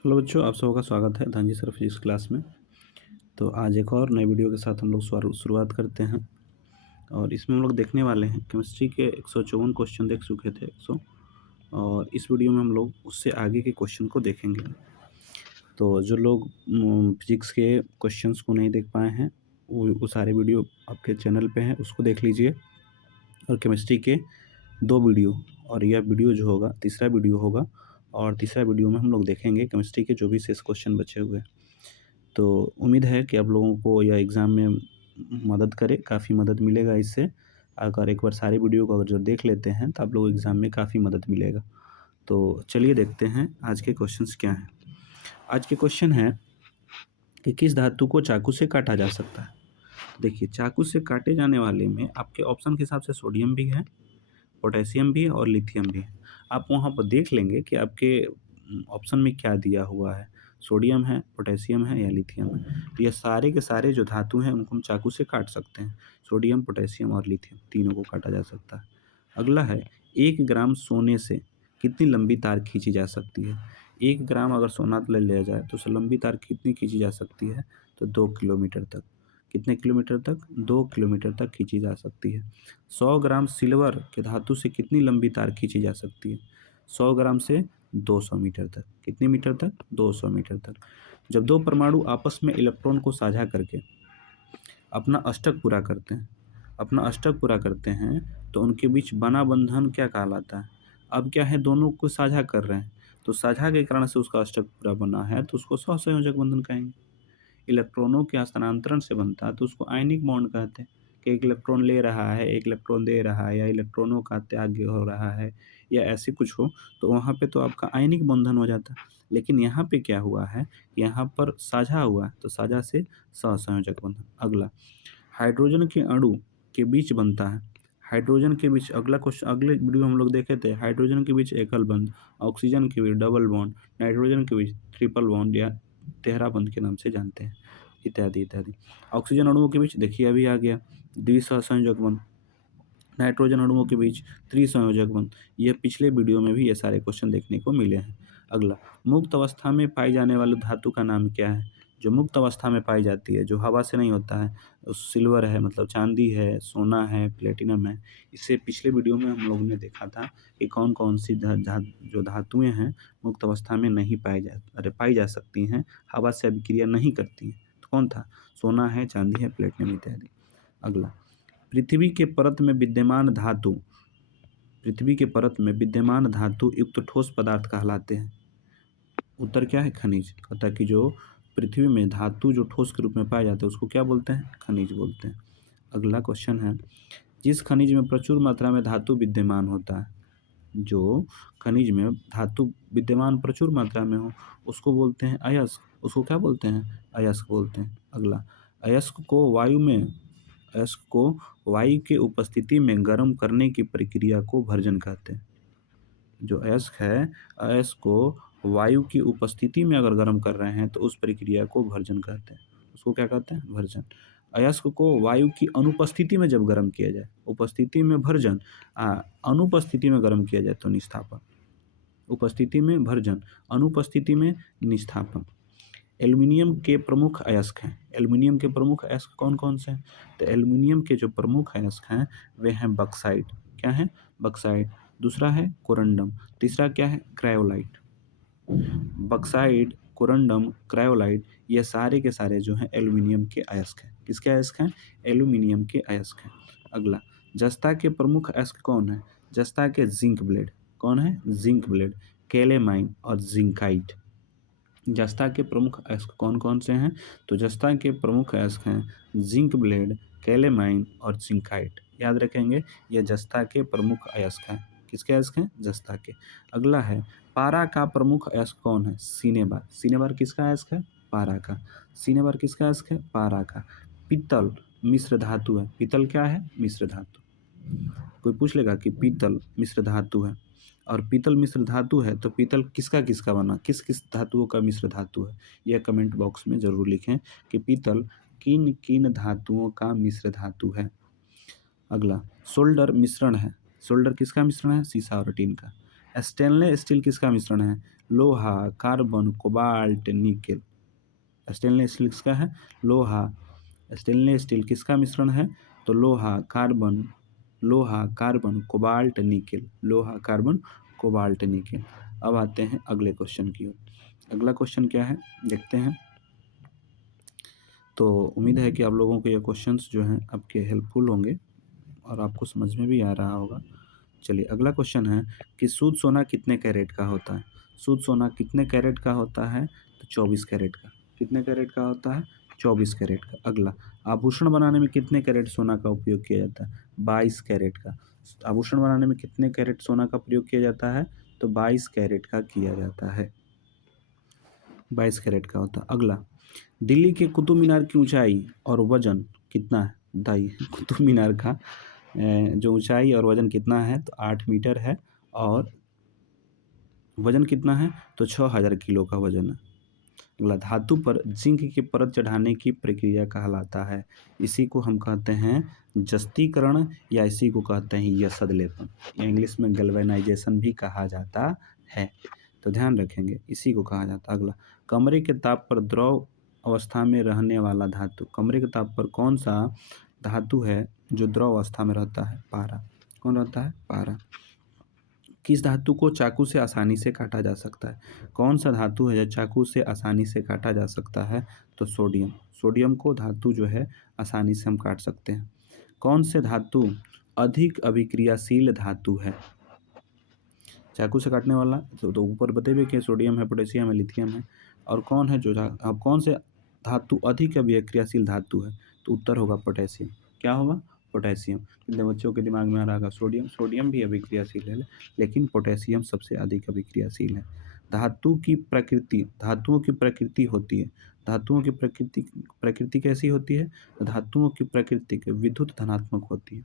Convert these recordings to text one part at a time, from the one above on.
Hello बच्चों, आप सबका स्वागत है धांजी सर फिजिक्स क्लास में। तो आज एक और नए वीडियो के साथ हम लोग शुरुआत करते हैं। और इसमें हम लोग देखने वाले हैं केमिस्ट्री के 154 क्वेश्चन देख चुके थे 100। और इस वीडियो में हम लोग उससे आगे के क्वेश्चन को देखेंगे। तो जो लोग फिजिक्स के क्वेश्चंस को नहीं देख पाए हैं वो सारे वीडियो आपके चैनल पे हैं, उसको देख लीजिए। और केमिस्ट्री के 2 वीडियो और यह वीडियो जो होगा तीसरा वीडियो होगा। और तीसरा वीडियो में हम लोग देखेंगे केमिस्ट्री के जो भी शेष क्वेश्चन बचे हुए हैं। तो उम्मीद है कि आप लोगों को यह एग्ज़ाम में मदद करे, काफ़ी मदद मिलेगा इससे। अगर एक बार सारे वीडियो को अगर जो देख लेते हैं तो आप लोग एग्ज़ाम में काफ़ी मदद मिलेगा। तो चलिए देखते हैं आज के क्वेश्चंस क्या हैं। आज के क्वेश्चन है कि किस धातु को चाकू से काटा जा सकता है। देखिए, चाकू से काटे जाने वाले में आपके ऑप्शन के हिसाब से सोडियम भी है, पोटेशियम भी है और लिथियम भी है। आप वहाँ पर देख लेंगे कि आपके ऑप्शन में क्या दिया हुआ है, सोडियम है, पोटेशियम है या लिथियम है। तो ये सारे के सारे जो धातु हैं उनको हम चाकू से काट सकते हैं। सोडियम, पोटेशियम और लिथियम तीनों को काटा जा सकता है। अगला है 1 ग्राम सोने से कितनी लंबी तार खींची जा सकती है। 1 ग्राम अगर सोना ले लिया जाए तो उससे लंबी तार कितनी खींची जा सकती है, तो 2 किलोमीटर तक। कितने किलोमीटर तक? 2 किलोमीटर तक खींची जा सकती है। 100 ग्राम सिल्वर के धातु से कितनी लंबी तार खींची जा सकती है? 100 ग्राम से 200 मीटर तक। कितने मीटर तक? 200 मीटर तक। जब दो परमाणु आपस में इलेक्ट्रॉन को साझा करके अपना अष्टक पूरा करते हैं तो उनके बीच बना बंधन क्या कहलाता है? अब क्या है, दोनों को साझा कर रहे हैं तो साझा के कारण से उसका अष्टक पूरा बना है तो उसको सहसंयोजक बंधन कहेंगे। इलेक्ट्रॉनों के हस्तांतरण से बनता है तो उसको आयनिक बॉन्ड कहते हैं कि एक इलेक्ट्रॉन ले रहा है, एक इलेक्ट्रॉन दे रहा है, या इलेक्ट्रॉनों का त्याग हो रहा है या ऐसे कुछ हो, तो वहाँ पे तो आपका आयनिक बंधन हो जाता है। लेकिन यहाँ पे क्या हुआ है, यहाँ पर साझा हुआ है तो साझा से सहसंयोजक बंधन। अगला, हाइड्रोजन के अणु के बीच बनता है। हाइड्रोजन के बीच, अगला क्वेश्चन अगले वीडियो हम लोग देखे थे, हाइड्रोजन के बीच एकल बंध, ऑक्सीजन के बीच डबल बॉन्ड, नाइट्रोजन के बीच ट्रिपल बॉन्ड या तेहरा बंध के नाम से जानते हैं, इत्यादि इत्यादि। ऑक्सीजन अणुओं के बीच देखिए अभी आ गया द्विसहसंयोजक बंध, नाइट्रोजन अणुओं के बीच त्रिसंयोजक बंध। ये पिछले वीडियो में भी ये सारे क्वेश्चन देखने को मिले हैं। अगला, मुक्त अवस्था में पाई जाने वाली धातु का नाम क्या है? जो मुक्त अवस्था में पाई जाती है, जो हवा से नहीं होता है, सिल्वर है मतलब चांदी है, सोना है, प्लेटिनम है। इससे पिछले वीडियो में हम लोगों ने देखा था कि कौन कौन सी जो धातुएं हैं मुक्त अवस्था में नहीं पाई जा सकती हैं, हवा से अभिक्रिया नहीं करती हैं। तो कौन था? सोना है, चांदी है, प्लेटिनम इत्यादि। अगला, पृथ्वी के परत में विद्यमान धातु पृथ्वी के परत में विद्यमान धातु युक्त ठोस पदार्थ कहलाते हैं। उत्तर क्या है? खनिज। अतः कि जो पृथ्वी में धातु जो ठोस के रूप में पाए जाते हैं उसको क्या बोलते हैं? खनिज बोलते हैं। अगला क्वेश्चन है, जिस खनिज में प्रचुर मात्रा में धातु विद्यमान होता है, जो खनिज में धातु विद्यमान प्रचुर मात्रा में हो उसको बोलते हैं अयस्क। उसको क्या बोलते हैं? अयस्क बोलते हैं। अगला, अयस्क को वायु में अयस्क को वायु के उपस्थिति में गर्म करने की प्रक्रिया को भर्जन कहते हैं। जो अयस्क है, अयस्क को वायु की उपस्थिति में अगर गर्म कर रहे हैं तो उस प्रक्रिया को भर्जन कहते हैं। उसको क्या कहते हैं? भर्जन। अयस्क को वायु की अनुपस्थिति में जब गर्म किया जाए, उपस्थिति में भर्जन, अनुपस्थिति में गर्म किया जाए तो निस्थापन। उपस्थिति में भर्जन, अनुपस्थिति में निस्थापन। एल्युमिनियम के प्रमुख अयस्क हैं। एल्युमिनियम के प्रमुख अयस्क कौन कौन से हैं? तो एल्युमिनियम के जो प्रमुख अयस्क हैं वे हैं बक्साइट। क्या है? बक्साइट। दूसरा है कोरंडम। तीसरा क्या है? क्रायोलाइट। बक्साइट, कोरंडम, क्रायोलाइट, ये सारे के सारे जो हैं एल्युमिनियम के अयस्क हैं। किसके अयस्क हैं? एल्युमिनियम के अयस्क हैं। अगला, जस्ता के प्रमुख अयस्क कौन है? जस्ता के जिंक ब्लेड। कौन है? जिंक ब्लेड, कैलेमाइन और जिंकाइट। जस्ता के प्रमुख अयस्क कौन कौन से हैं? तो जस्ता के प्रमुख अयस्क हैं जिंक ब्लेड, कैलेमाइन और जिंकाइट। याद रखेंगे, ये जस्ता के प्रमुख अयस्क हैं। किसके अयस्क हैं? जस्ता के। अगला है, पारा का प्रमुख अयस्क कौन है? सिनेबार। सिनेबार किसका अयस्क है? पारा का। सिनेबार किसका अयस्क है? पारा का। पीतल मिश्र धातु है। पीतल क्या है? मिश्र धातु। कोई पूछ लेगा कि पीतल मिश्र धातु है और पीतल मिश्र धातु है तो पीतल किसका किसका बना, किस किस धातुओं का मिश्र धातु है? यह कमेंट बॉक्स में जरूर लिखें कि पीतल किन किन धातुओं का मिश्र धातु है। अगला, सोल्डर मिश्रण है। सोल्डर किसका मिश्रण है? सीसा और टीन का। स्टेनलेस स्टील किसका मिश्रण है? लोहा, carbon, cobalt, nickel. Stainless steel किसका है? लोहा। स्टेनलेस स्टील किसका मिश्रण है? तो लोहा, कार्बन, कोबाल्ट, निकेल। लोहा, कार्बन, कोबाल्ट, निकेल। अब आते हैं अगले क्वेश्चन की ओर। अगला क्वेश्चन क्या है देखते हैं। तो उम्मीद है कि आप लोगों को ये क्वेश्चंस जो हैं आपके हेल्पफुल होंगे और आपको समझ में भी आ रहा होगा। चलिए अगला क्वेश्चन है कि शुद्ध सोना कितने कैरेट का होता है? शुद्ध सोना कितने कैरेट का होता है? तो 24 कैरेट का। कितने कैरेट का होता है? 24 कैरेट का। अगला, आभूषण बनाने में कितने कैरेट सोना का उपयोग किया जाता है? 22 कैरेट का। आभूषण बनाने में कितने कैरेट सोना का प्रयोग किया जाता है? तो 22 कैरेट का किया जाता है। 22 कैरेट का होता है। अगला, दिल्ली के कुतुब मीनार की ऊंचाई और वजन कितना है? बताइए। कुतुब मीनार का जो ऊंचाई और वजन कितना है? तो 8 मीटर है और वजन कितना है? तो 6000 किलो का वजन है। अगला, धातु पर जिंक की परत चढ़ाने की प्रक्रिया कहलाता है। इसी को हम कहते हैं जस्तीकरण या इसी को कहते हैं यसद लेपन या इंग्लिश में गैल्वेनाइजेशन भी कहा जाता है। तो ध्यान रखेंगे इसी को कहा जाता है। अगला, कमरे के ताप पर द्रव अवस्था में रहने वाला धातु। कमरे के ताप पर कौन सा धातु है जो द्रव अवस्था में रहता है? पारा। कौन रहता है? पारा। किस धातु को चाकू से आसानी से काटा जा सकता है? कौन सा धातु है जो चाकू से आसानी से काटा जा सकता है? तो सोडियम। सोडियम को धातु जो है आसानी से हम काट सकते हैं। कौन से धातु अधिक अभिक्रियाशील धातु है? चाकू से काटने वाला तो ऊपर बताइए कि सोडियम है, पोटेशियम है, लिथियम है। और कौन है जो अब कौन से धातु अधिक अभिक्रियाशील धातु है? तो उत्तर होगा पोटेशियम। क्या होगा? पोटेशियम। कितने बच्चों के दिमाग में आ रहा होगा सोडियम? सोडियम भी अभिक्रियाशील है लेकिन पोटेशियम सबसे अधिक अभिक्रियाशील है। धातुओं की प्रकृति होती है। धातुओं की प्रकृति कैसी होती है? धातुओं की प्रकृति विद्युत धनात्मक होती है।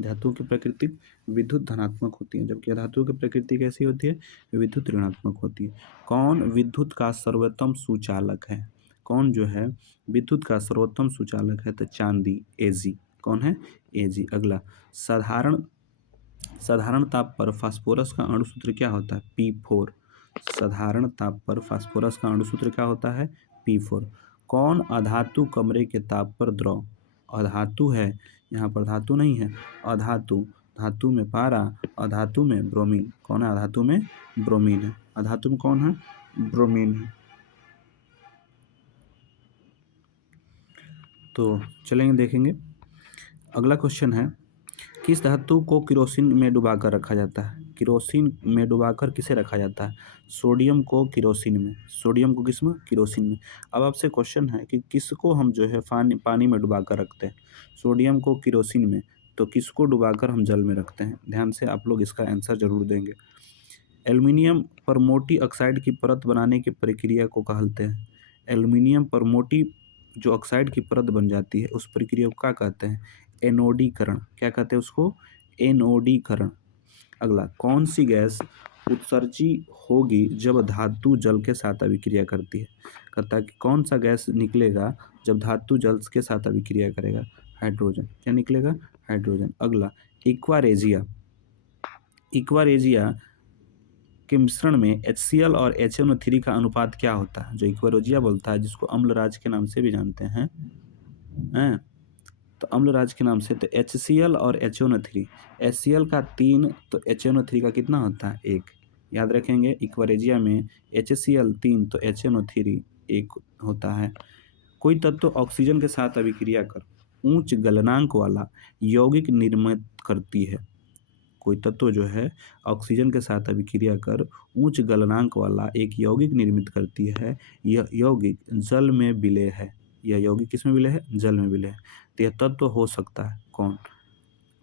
धातुओं की प्रकृति विद्युत धनात्मक होती है, जबकि धातुओं की प्रकृति कैसी होती है? विद्युत ऋणात्मक होती है। कौन विद्युत का सर्वोत्तम सुचालक है? कौन जो है विद्युत का सर्वोत्तम सुचालक है? तो चांदी, एजी। कौन है? एजी। अगला, साधारण साधारण ताप पर फास्फोरस का अणुसूत्र क्या होता है? P4। साधारण ताप पर फास्फोरस का अणुसूत्र क्या होता है? P4। कौन अधातु कमरे के ताप पर द्रव? अधातु है, यहाँ पर धातु नहीं है। अधातु, धातु में पारा, अधातु में ब्रोमीन। कौन है? अधातु में ब्रोमीन है। अधातु में कौन है? ब्रोमीन है। तो चलेंगे देखेंगे। अगला क्वेश्चन है, किस धातु को किरोसिन में डुबाकर रखा जाता है? किरोसिन में डुबाकर किसे रखा जाता है? सोडियम को किरोसिन में। सोडियम को किस में? किरोसिन में। अब आपसे क्वेश्चन है कि किसको हम जो है पानी में डुबाकर रखते हैं? सोडियम को किरोसिन में। तो किसको डुबाकर हम जल में रखते हैं? ध्यान से आप लोग इसका आंसर जरूर देंगे। एल्युमिनियम पर मोटी ऑक्साइड की परत बनाने की प्रक्रिया को कहते हैं। एल्युमिनियम पर मोटी जो ऑक्साइड की परत बन जाती है उस प्रक्रिया को क्या कहते हैं? एनोडीकरण। क्या कहते हैं उसको? एनोडीकरण। अगला, कौन सी गैस उत्सर्जी होगी जब धातु जल के साथ अभिक्रिया करती है? कहता है कि कौन सा गैस निकलेगा जब धातु जल के साथ अभिक्रिया करेगा? हाइड्रोजन। क्या निकलेगा? हाइड्रोजन। अगला, इक्वारेजिया। इक्वारेजिया के मिश्रण में HCl और HNO3 का अनुपात क्या होता है? जो इक्वारेजिया बोलता है, जिसको अम्लराज के नाम से भी जानते हैं तो अम्लराज के नाम से, तो HCl और HNO3। HCl का 3 तो HNO3 का कितना होता है? 1। याद रखेंगे, इक्वारेजिया में HCl 3 तो HNO3 1 होता है। कोई तत्व ऑक्सीजन के साथ अभिक्रिया कर उच्च गलनांक वाला यौगिक निर्मित करती है। कोई तत्व जो है ऑक्सीजन के साथ अभिक्रिया कर उच्च गलनांक वाला एक यौगिक निर्मित करती है। यह यौगिक जल में विलेय है। यह यौगिक किस में विलेय है? जल में विलेय है। तो यह तत्व हो सकता है कौन?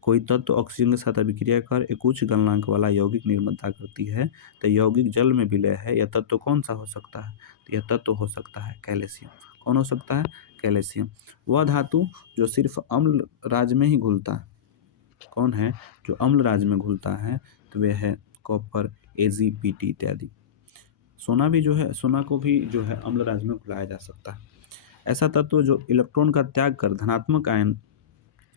कोई तत्व ऑक्सीजन के साथ अभिक्रिया कर एक उच्च गलनांक वाला यौगिक निर्माता करती है, तो यौगिक जल में विलय है। यह तत्व कौन सा हो सकता है? तो यह तत्व हो सकता है कैल्शियम। कौन हो सकता है? कैल्शियम। वह धातु जो सिर्फ अम्ल राज में ही घुलता है। कौन है जो अम्ल राज में घुलता है? तो वह है कॉपर, AgPt इत्यादि। सोना भी जो है, सोना को भी जो है अम्ल राज में घुलाया जा सकता है। ऐसा तत्व जो इलेक्ट्रॉन का त्याग कर धनात्मक आयन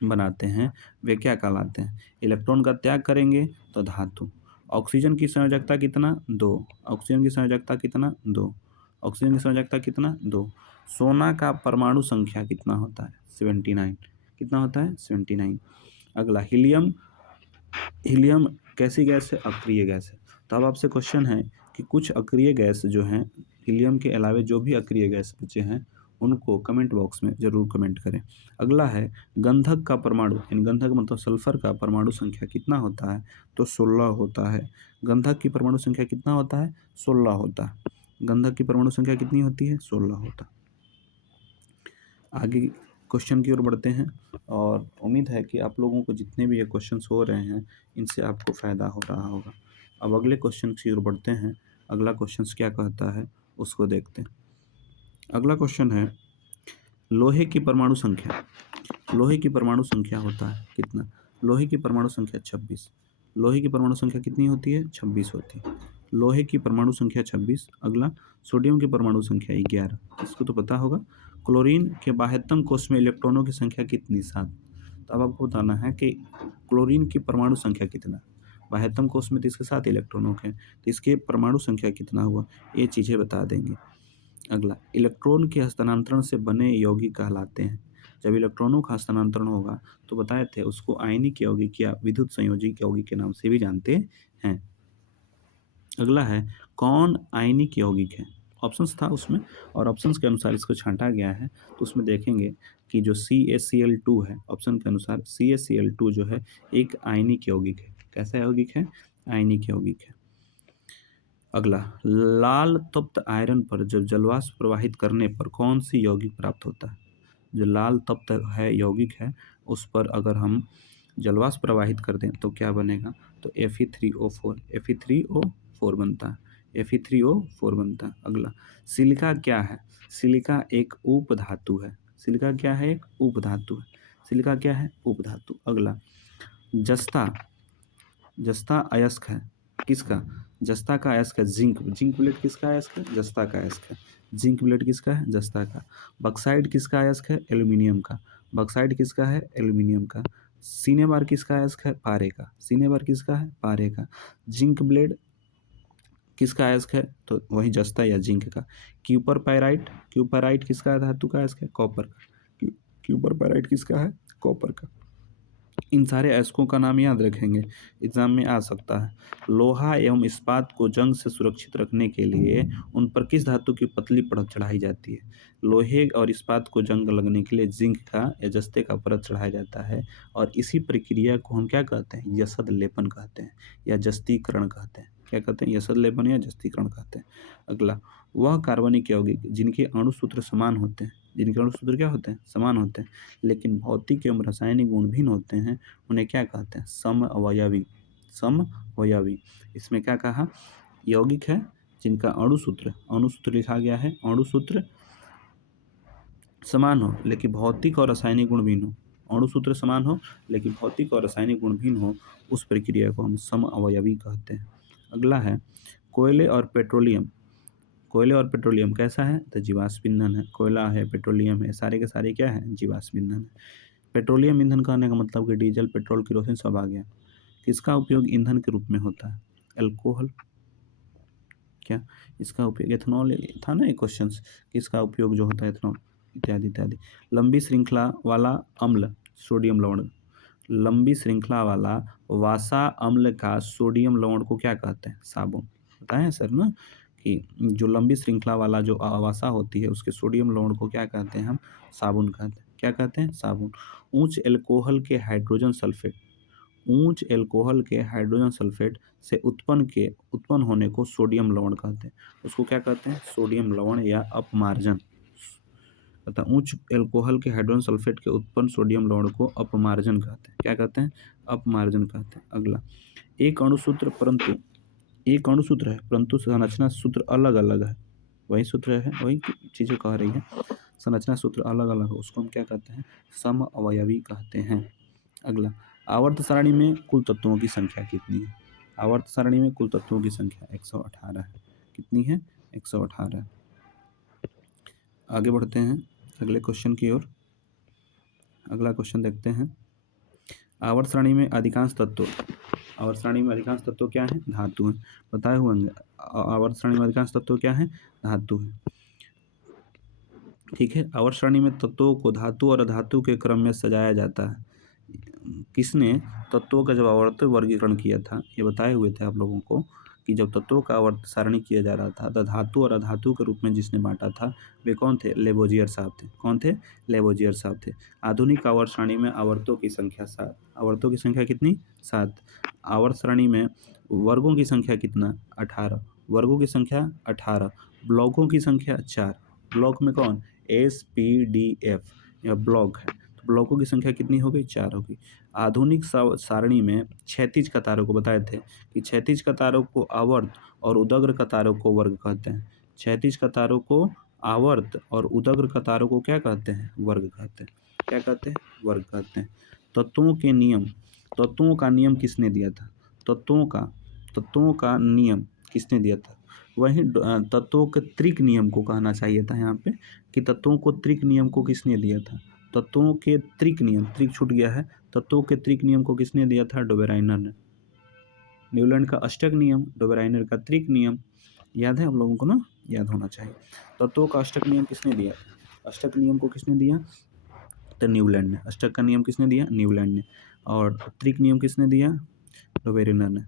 बनाते हैं वे क्या कहलाते हैं? इलेक्ट्रॉन का त्याग करेंगे तो धातु, ऑक्सीजन की संयोजकता कितना 2, ऑक्सीजन की संयोजकता कितना 2, ऑक्सीजन की संयोजकता कितना 2। सोना का परमाणु संख्या कितना होता है 79, कितना होता है 79। अगला हीलियम, हीलियम कैसी गैस है, अक्रिय गैस है। तो अब आपसे क्वेश्चन है कि कुछ अक्रिय गैस जो हैं, हीलियम के अलावे जो भी अक्रिय गैस बचे हैं उनको कमेंट बॉक्स में ज़रूर कमेंट करें। अगला है गंधक का परमाणु, इन गंधक मतलब सल्फर का परमाणु संख्या कितना होता है, तो 16 होता है। गंधक की परमाणु संख्या कितना होता है 16 होता है। गंधक की परमाणु संख्या कितनी होती है 16 होता है। आगे क्वेश्चन की ओर बढ़ते हैं और उम्मीद है कि आप लोगों को जितने भी ये क्वेश्चंस हो रहे हैं इनसे आपको फ़ायदा हो रहा होगा। अब अगले क्वेश्चन की ओर बढ़ते हैं। अगला क्वेश्चन क्या कहता है उसको देखते हैं। अगला क्वेश्चन है लोहे की परमाणु संख्या। लोहे की परमाणु संख्या होता है कितना, लोहे की परमाणु संख्या 26। लोहे की परमाणु संख्या कितनी होती है 26 होती है। लोहे की परमाणु संख्या 26। अगला सोडियम की परमाणु संख्या 11, इसको तो पता होगा। क्लोरीन के बाह्यतम कोष में इलेक्ट्रॉनों की संख्या कितनी 7। तो अब आपको बताना है कि क्लोरीन की परमाणु संख्या कितना, बाह्यतम कोष में तो इसके 7 इलेक्ट्रॉनों के, तो इसके परमाणु संख्या कितना हुआ ये चीज़ें बता देंगे। अगला इलेक्ट्रॉन के हस्तांतरण से बने यौगिक कहलाते हैं। जब इलेक्ट्रॉनों का हस्तांतरण होगा तो बताए थे उसको आयनिक यौगिक या विद्युत संयोजित यौगिक के नाम से भी जानते हैं। अगला है कौन आयनिक यौगिक है, ऑप्शंस था उसमें और ऑप्शंस के अनुसार इसको छांटा गया है। तो उसमें देखेंगे कि जो CaCl2 है, ऑप्शन के अनुसार CaCl2 जो है एक आयनिक यौगिक है। कैसा यौगिक है, आयनिक यौगिक है। अगला लाल तप्त आयरन पर जब जलवाष्प प्रवाहित करने पर कौन सी यौगिक प्राप्त होता है। जो लाल तप्त है यौगिक है उस पर अगर हम जलवाष्प प्रवाहित कर दें तो क्या बनेगा, तो Fe3O4 बनता है, Fe3O4 बनता है। अगला सिलिका क्या है, सिलिका एक उपधातु है। सिलिका क्या है, एक उपधातु है। सिलिका क्या है, उपधातु। अगला जस्ता, जस्ता अयस्क है किसका, जस्ता का अयस्क है जिंक। जिंक प्लेट किसका अयस्क है, जस्ता का अयस्क है। जिंक प्लेट किसका है, जस्ता का। बक्साइड किसका अयस्क है, एल्यूमिनियम का। बक्साइड किसका है, एल्यूमिनियम का। सिनेबार किसका अयस्क है, पारे का। सिनेबार किसका है, पारे का। जिंक ब्लेड किसका अयस्क है, तो वही जस्ता या जिंक का। क्यूपर पायराइट, क्यूपराइट किसका धातु का अयस्क है, कॉपर का। क्यूपर पायराइट किसका है, कॉपर का। इन सारे अयस्कों का नाम याद रखेंगे, एग्जाम में आ सकता है। लोहा एवं इस्पात को जंग से सुरक्षित रखने के लिए उन पर किस धातु की पतली परत चढ़ाई जाती है। लोहे और इस्पात को जंग लगने के लिए जिंक का या जस्ते का परत चढ़ाया जाता है और इसी प्रक्रिया को हम क्या कहते हैं, यसद लेपन कहते हैं या जस्तीकरण कहते हैं। क्या कहते हैं, यसद लेपन या जस्तीकरण कहते हैं। अगला वह कार्बनिक यौगिक जिनके अणुसूत्र समान होते हैं, जिनके अणुसूत्र क्या होते हैं, समान होते हैं, लेकिन भौतिक एवं रासायनिक गुण भिन्न होते हैं, उन्हें क्या कहते हैं, समअवयवी। समअवयवी। इसमें क्या कहा, यौगिक है जिनका अणुसूत्र, अणुसूत्र लिखा गया है, अणुसूत्र समान हो लेकिन भौतिक और रासायनिक गुण भिन्न हो। अणुसूत्र समान हो लेकिन भौतिक और रासायनिक गुण भिन्न हो, उस प्रक्रिया को हम समअवयवी कहते हैं। अगला है कोयले और पेट्रोलियम। कोयले और पेट्रोलियम कैसा है, तो जीवाश्म ईंधन है। कोयला है, पेट्रोलियम है, सारे के सारे क्या है, जीवाश्म ईंधन है। पेट्रोलियम ईंधन कहने का मतलब कि डीजल, पेट्रोल, केरोसिन सब आ गया। किसका उपयोग ईंधन के रूप में होता है, अल्कोहल। क्या इसका उपयोग, एथनॉल था ना ये क्वेश्चन, किसका उपयोग जो होता है, एथनॉल इत्यादि इत्यादि। लंबी श्रृंखला वाला अम्ल सोडियम लवण, लंबी श्रृंखला वाला वासा अम्ल का सोडियम लवण को क्या कहते हैं, साबुन। बताएं सर ना कि जो लंबी श्रृंखला वाला जो आवासा होती है उसके सोडियम लवण को क्या कहते हैं, हम साबुन कहते हैं। क्या कहते हैं, साबुन। उच्च एल्कोहल के हाइड्रोजन सल्फेट, उच्च एल्कोहल के हाइड्रोजन सल्फेट से उत्पन्न होने को सोडियम लवण कहते हैं। उसको क्या कहते हैं, सोडियम लवण या अपमार्जन। तथा उच्च एल्कोहल के हाइड्रोजन सल्फेट के उत्पन्न सोडियम लवण को अपमार्जन कहते हैं। क्या कहते हैं, अपमार्जन कहते हैं। अगला एक अणुसूत्र परंतु, एक अणुसूत्र है परंतु संरचना सूत्र अलग अलग है, वही सूत्र है, वही चीज़ें कह रही है, संरचना सूत्र अलग अलग है, उसको हम क्या कहते हैं, समअवयवी कहते हैं। अगला आवर्त सारणी में कुल तत्वों की संख्या कितनी है। आवर्त सारणी में कुल तत्वों की संख्या 118 है। कितनी है, 118। आगे बढ़ते हैं अगले क्वेश्चन की ओर। अगला क्वेश्चन देखते हैं। आवर्त सारणी में अधिकांश तत्व, आवर्त सारणी में अधिकांश तत्व क्या हैं? धातु हैं। बताए हुए होंगे आवर्त सारणी में अधिकांश तत्व क्या हैं? धातु हैं। ठीक है, आवर्त सारणी में तत्वों को धातु और अधातु के क्रम में सजाया जाता है। किसने तत्वों का जब आवर्त वर्गीकरण किया था, ये बताए हुए थे आप लोगों को कि जब तत्वों का आवर्त सारणी किया जा रहा था तो धातु और अधातु के रूप में जिसने बांटा था वे कौन थे? लेबोजियर साहब थे। कौन थे? लेबोजियर साहब थे। आधुनिक आवर्त सारणी में आवर्तों की संख्या 7। आवर्तों की संख्या कितनी? 7। आवर्त सारणी में वर्गों की संख्या कितना? 18। वर्गों की संख्या 18। ब्लॉकों की संख्या 4। ब्लॉक में कौन? SPDF यह ब्लॉक है। तो ब्लॉकों की संख्या कितनी हो गई? 4 हो गई। आधुनिक सारणी में क्षैतिज कतारों को बताए थे कि क्षैतिज कतारों को आवर्त और उदग्र कतारों को वर्ग कहते हैं। क्षैतिज कतारों को आवर्त और उदग्र कतारों को क्या कहते हैं? वर्ग कहते हैं। क्या कहते हैं? वर्ग कहते हैं। तत्वों के नियम, तत्वों का नियम किसने दिया था? तत्वों का नियम किसने दिया था? वहीं तत्वों के त्रिक नियम को कहना चाहिए था यहाँ पे कि तत्वों को त्रिक नियम को किसने दिया था? तत्वों के त्रिक नियम, त्रिक छूट गया है। तत्वों के त्रिक नियम को किसने दिया था? डोबेराइनर ने। न्यूलैंड का अष्टक नियम, डोबेराइनर का त्रिक नियम, याद है आप लोगों को ना? याद होना चाहिए। तत्वों का अष्टक नियम किसने दिया? अष्टक नियम को किसने दिया? तो न्यूलैंड ने। अष्टक का नियम किसने दिया? न्यूलैंड ने। और त्रिक नियम किसने दिया? डोबेराइनर ने।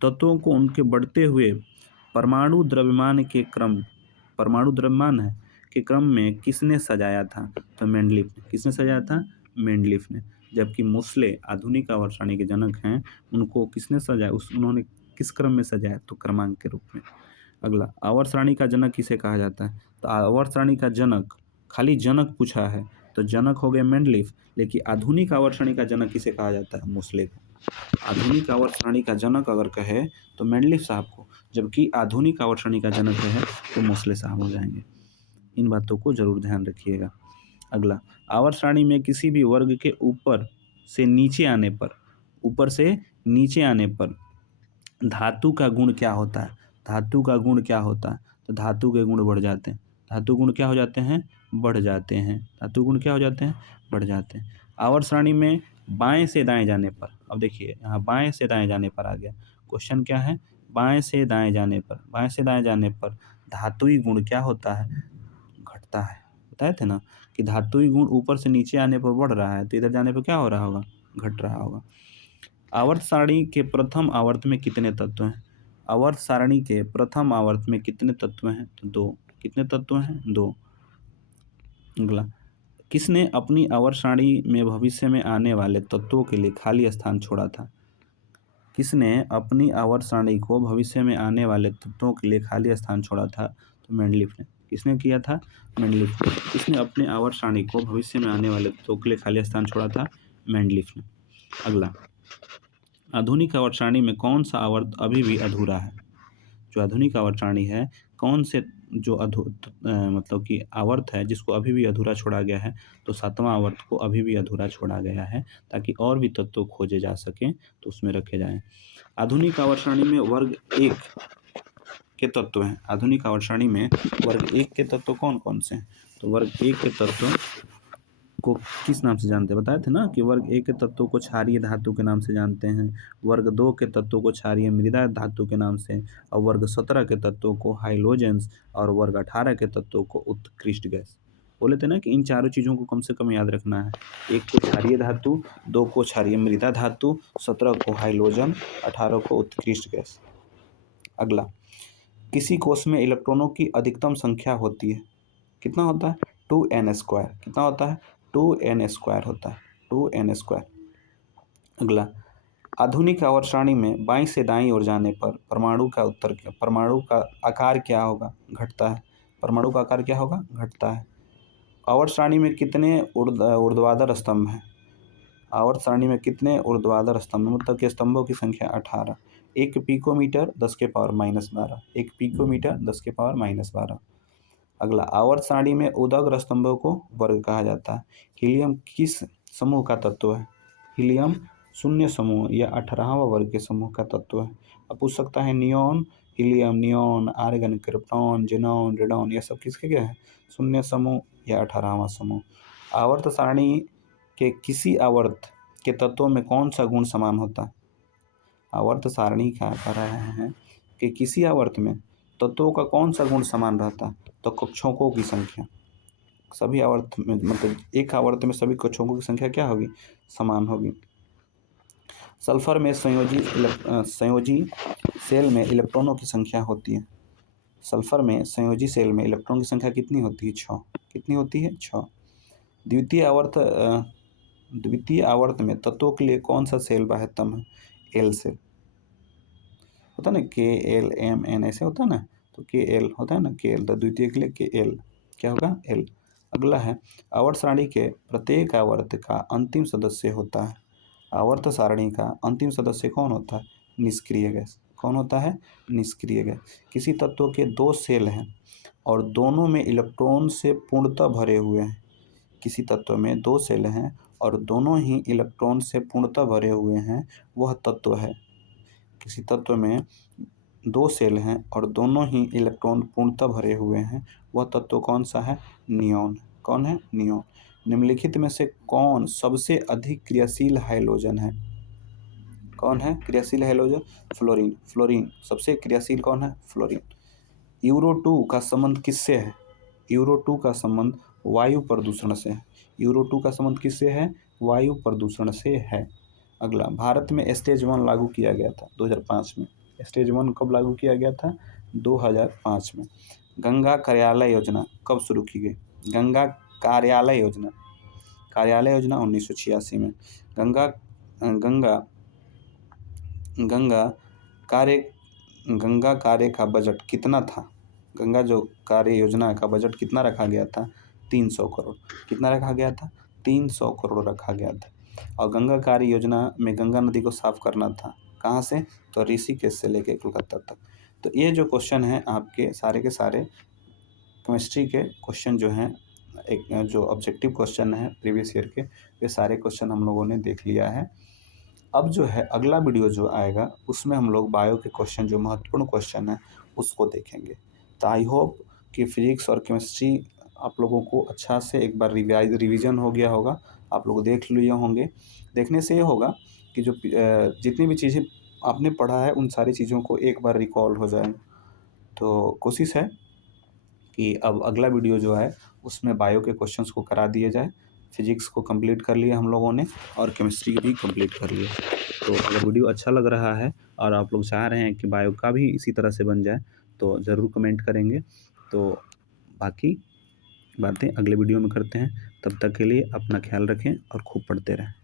तत्वों को उनके बढ़ते हुए परमाणु द्रव्यमान है के क्रम में किसने सजाया था? तो मेंडलीफ ने। किसने सजाया था? मेंडलीफ ने। जबकि मोस्ले आधुनिक आवर्त सारणी के जनक हैं, उनको किसने सजाया? उन्होंने किस क्रम में सजाया? तो क्रमांक के रूप में। अगला, आवर्त सारणी का जनक किसे कहा जाता है? तो आवर्त सारणी का जनक, खाली जनक पूछा है तो जनक हो गए मेंडलीफ, लेकिन आधुनिक आवर्त सारणी का जनक किसे कहा जाता है? मोस्ले को। आधुनिक आवर्त सारणी का जनक अगर कहे तो मेंडलीफ साहब को, जबकि आधुनिक आवर्त सारणी का जनक कहे तो मोस्ले साहब हो जाएंगे। इन बातों को जरूर ध्यान रखिएगा। अगला, आवर्त सारणी में किसी भी वर्ग के ऊपर से नीचे आने पर धातु का गुण क्या होता है? धातु का गुण क्या होता है? तो धातु के गुण बढ़ जाते हैं। धातु गुण क्या हो जाते हैं? बढ़ जाते हैं। धातु गुण क्या हो जाते हैं? बढ़ जाते हैं। आवर्त सारणी में बाएं से दाएं जाने पर, अब देखिए यहाँ बाएं से दाएं जाने पर आ गया। क्वेश्चन क्या है? बाएं से दाएं जाने पर धातुई गुण क्या होता है? घटता है। बताए थे ना कि धातुई गुण ऊपर से नीचे आने पर बढ़ रहा है, तो इधर जाने पर क्या हो रहा होगा? घट रहा होगा। आवर्त सारणी के प्रथम आवर्त में कितने तत्व हैं? आवर्त सारणी के प्रथम आवर्त में कितने तत्व हैं? तो 2। कितने तत्व हैं? 2। अगला, किसने अपनी आवर्त सारणी में भविष्य में आने वाले तत्वों के लिए खाली स्थान छोड़ा था? किसने अपनी आवर्त सारणी को भविष्य में आने वाले तत्वों के लिए खाली स्थान छोड़ा था? तो मेंडलीफ ने। किसने किया था? मेंडलीफ ने। किसने अपने आवर्त सारणी को भविष्य में आने वाले तत्वों के लिए खाली स्थान छोड़ा था? मेंडलीफ ने। अगला, आधुनिक आवर्त सारणी में कौन सा आवर्त अभी भी अधूरा है? जो आधुनिक आवर्त सारणी है, कौन से जो मतलब कि आवर्त है जिसको अभी भी अधूरा छोड़ा गया है? तो 7वां आवर्त को अभी भी अधूरा छोड़ा गया है ताकि और भी तत्व खोजे जा सकें तो उसमें रखे जाएं। आधुनिक आवर्त सारणी में वर्ग 1 के तत्व हैं। आधुनिक आवर्त सारणी में वर्ग 1 के तत्व कौन कौन से हैं? तो वर्ग 1 के तत्व को किस नाम से जानते हैं? बताए थे ना कि वर्ग 1 के तत्वों को क्षारीय धातु के नाम से जानते हैं, वर्ग 2 के तत्वों को क्षारीय मृदा धातु के नाम से, और वर्ग 17 के तत्वों को हाइलोजेंस, और वर्ग 18 के तत्वों को उत्कृष्ट गैस। बोले थे ना कि इन चारों चीज़ों को कम से कम याद रखना है। 1 को क्षारीय धातु, 2 को क्षारीय मृदा धातु, 17 को हाइलोजन, 18 को उत्कृष्ट गैस। अगला, किसी कोष में इलेक्ट्रॉनों की अधिकतम संख्या होती है, कितना होता है? 2n²। कितना होता है? 2n² होता है, 2n²। अगला, आधुनिक आवर्त सारणी में बाईं से दाईं ओर जाने पर परमाणु का आकार क्या होगा? घटता है। परमाणु का आकार क्या होगा? घटता है। आवर्त सारणी में कितने ऊर्ध्वाधर स्तंभ हैं? आवर्त सारणी में कितने ऊर्ध्वाधर स्तंभ, मतलब कि स्तंभों की संख्या 18। 1 पिकोमीटर 10⁻⁻12। 1 पिकोमीटर 10⁻⁻12। अगला, आवर्त सारणी में उदग्र स्तंभों को वर्ग कहा जाता है। हीलियम किस समूह का तत्व है? हीलियम 0 समूह या 18वां वर्ग के समूह का तत्व है। अब पूछ सकता है neon, helium, neon, argon, krypton, xenon, radon, यह सब किसके क्या है? 0 समूह या 18वां समूह। आवर्त सारणी के किसी आवर्त के तत्वों में कौन सा गुण समान होता है? आवर्त सारणी क्या कह रहे हैं कि किसी आवर्त में तत्वों का कौन सा गुण समान रहता है, तो कक्षों की संख्या। सभी आवर्त में मतलब एक आवर्त में सभी कक्षों की संख्या क्या होगी, समान होगी। सल्फर में संयोजी सेल में इलेक्ट्रॉनों की संख्या होती है। सल्फर में संयोजी सेल में इलेक्ट्रॉन की संख्या कितनी होती है, 6। कितनी होती है, 6। द्वितीय आवर्त में तत्वों के लिए कौन सा सेल बाह्यतम है, एल सेल होता है ना, KLMN ऐसे होता है ना, तो KL होता है ना, KL, तो द्वितीय के लिए KL क्या होगा, L। अगला है आवर्त सारणी के प्रत्येक आवर्त का अंतिम सदस्य होता है। आवर्त सारणी का अंतिम सदस्य कौन होता है, निष्क्रिय गैस। कौन होता है, निष्क्रिय गैस। किसी तत्व के 2 सेल हैं और दोनों में इलेक्ट्रॉन से पूर्णतः भरे हुए हैं। किसी तत्व में 2 सेल हैं और दोनों ही इलेक्ट्रॉन से पूर्णतः भरे हुए हैं, वह तत्व है। किसी तत्व में 2 सेल हैं और दोनों ही इलेक्ट्रॉन पूर्णतः भरे हुए हैं, वह तत्व कौन सा है, नियॉन। कौन है, नियॉन। निम्नलिखित में से कौन सबसे अधिक क्रियाशील हाइड्रोजन है। कौन है क्रियाशील हाइड्रोजन, फ्लोरीन। फ्लोरीन सबसे क्रियाशील कौन है, फ्लोरीन। यूरो 2 का संबंध किससे है, यूरो 2 का संबंध वायु प्रदूषण से है। यूरो 2 का संबंध किससे है, वायु प्रदूषण से है। अगला, भारत में स्टेज 1 लागू किया गया था 2005 में। स्टेज 1 कब लागू किया गया था, 2005 में। गंगा कार्यालय योजना कब शुरू की गई, गंगा कार्यालय योजना 1986 में। गंगा कार्य का बजट कितना था, गंगा जो कार्य योजना का बजट कितना रखा गया था, 300 करोड़। कितना रखा गया था, 300 करोड़ रखा गया था। और गंगा कार्य योजना में गंगा नदी को साफ करना था, कहाँ से, तो ऋषिकेश से लेके कोलकाता तक। तो ये जो क्वेश्चन है आपके सारे के सारे केमिस्ट्री के क्वेश्चन जो हैं, एक जो ऑब्जेक्टिव क्वेश्चन है प्रीवियस ईयर के, ये सारे क्वेश्चन हम लोगों ने देख लिया है। अब जो है अगला वीडियो जो आएगा उसमें हम लोग बायो के क्वेश्चन जो महत्वपूर्ण क्वेश्चन है उसको देखेंगे। तो आई होप कि फिजिक्स और केमिस्ट्री आप लोगों को अच्छा से एक बार रिवीजन हो गया होगा, आप लोग देख लिए होंगे। देखने से ये होगा कि जो जितनी भी चीज़ें आपने पढ़ा है उन सारी चीज़ों को एक बार रिकॉल हो जाए। तो कोशिश है कि अब अगला वीडियो जो है उसमें बायो के क्वेश्चंस को करा दिए जाए। फिजिक्स को कंप्लीट कर लिया हम लोगों ने और केमिस्ट्री भी कंप्लीट कर लिया। तो अगर वीडियो अच्छा लग रहा है और आप लोग चाह रहे हैं कि बायो का भी इसी तरह से बन जाए तो ज़रूर कमेंट करेंगे। तो बाकी बातें अगले वीडियो में करते हैं। तब तक के लिए अपना ख्याल रखें और खूब पढ़ते रहें।